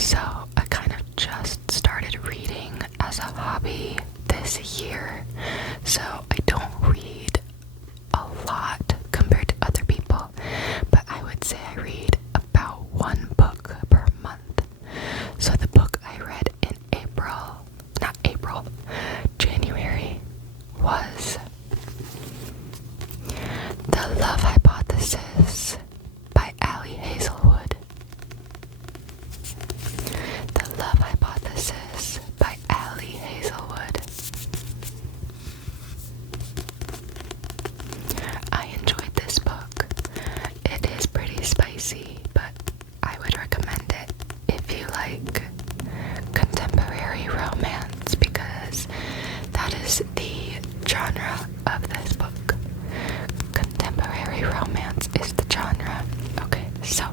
So I kind of just started reading as a hobby this year. So I don't read a lot compared to other people, but I would say I read about one book per month. So the book I read in January was The Love Hypothesis by Ali Hazelwood. The Love Hypothesis by Ali Hazelwood. I enjoyed this book. It is pretty spicy, but I would recommend it if you like contemporary romance, because that is the genre of this book. Contemporary romance is the genre. Okay, so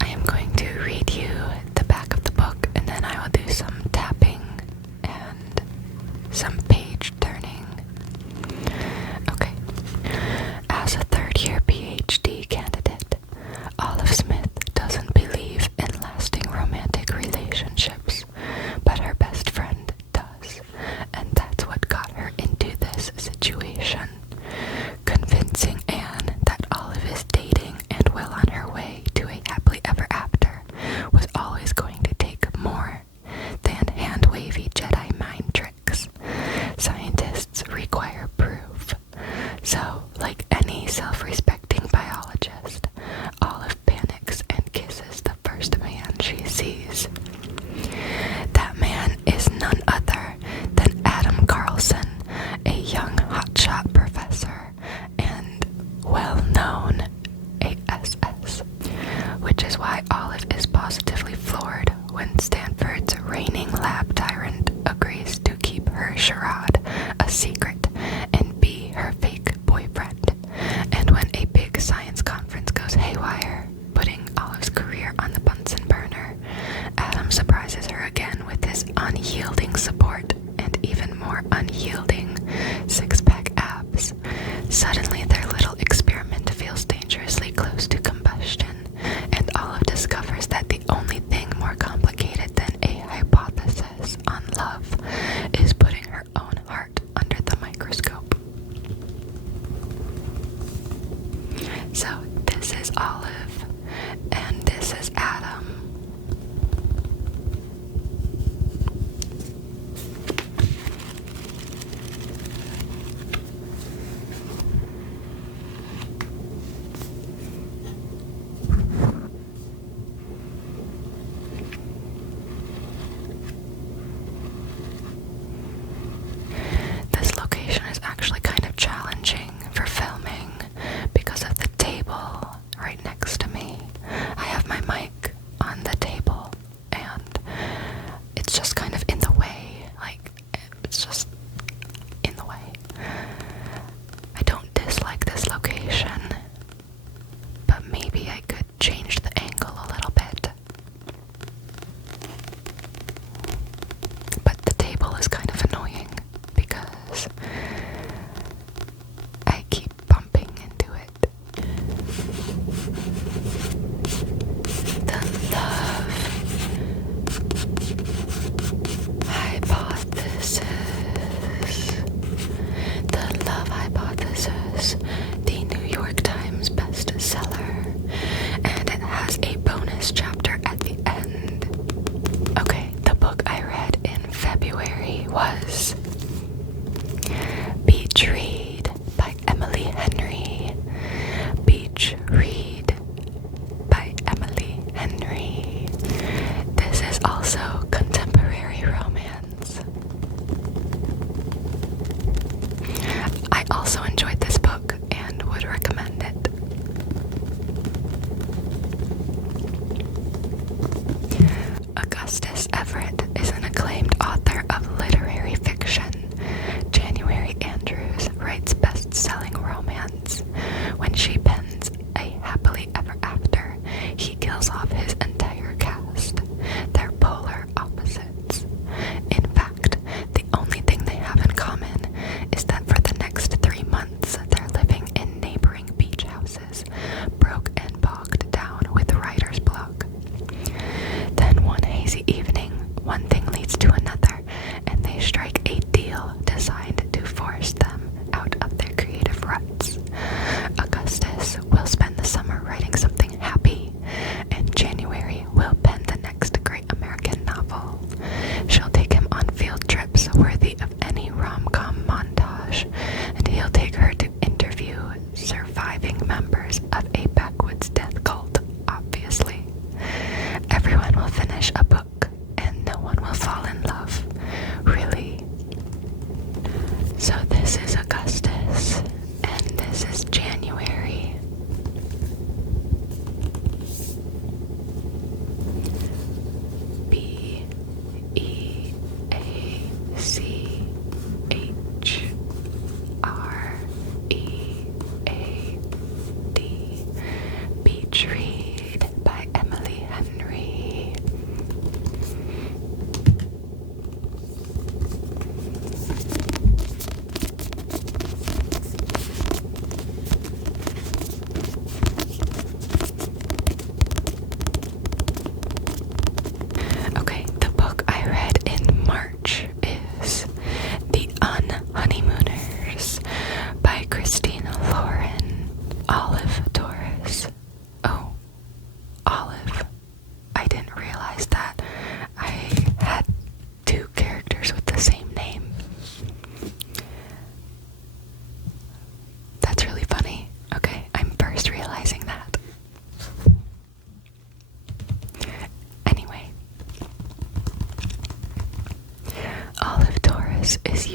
I am going to read you the back of the book, and then I will do some tapping and some page turning. Okay. As a third-year PhD candidate, Olive Smith doesn't believe in lasting romantic relationships, but her best friend does, and that's what got her into this situation. Convincing Anne that Olive is dating and well on her way to a happily ever after was always going to take more than hand-wavy Jedi mind tricks. Scientists require proof. So, like any self-respecting biologist, Olive panics and kisses the first man she sees. That man is none other than Adam Carlson, a young hotshot professor and well-known ASS, which is why Olive is positively floored when Stanford's reigning lab tyrant agrees to keep her charade a secret and be her fake boyfriend. And when a big science conference goes haywire, putting Olive's career on the Bunsen burner, Adam surprises her again with his unyielding support and even more unyielding six-pack abs. Suddenly their little experiment feels dangerously close to combustion, and Olive discovers that the only thing more complicated than a hypothesis on love is putting her own heart under the microscope. So this is Olive, and this is Adam. this is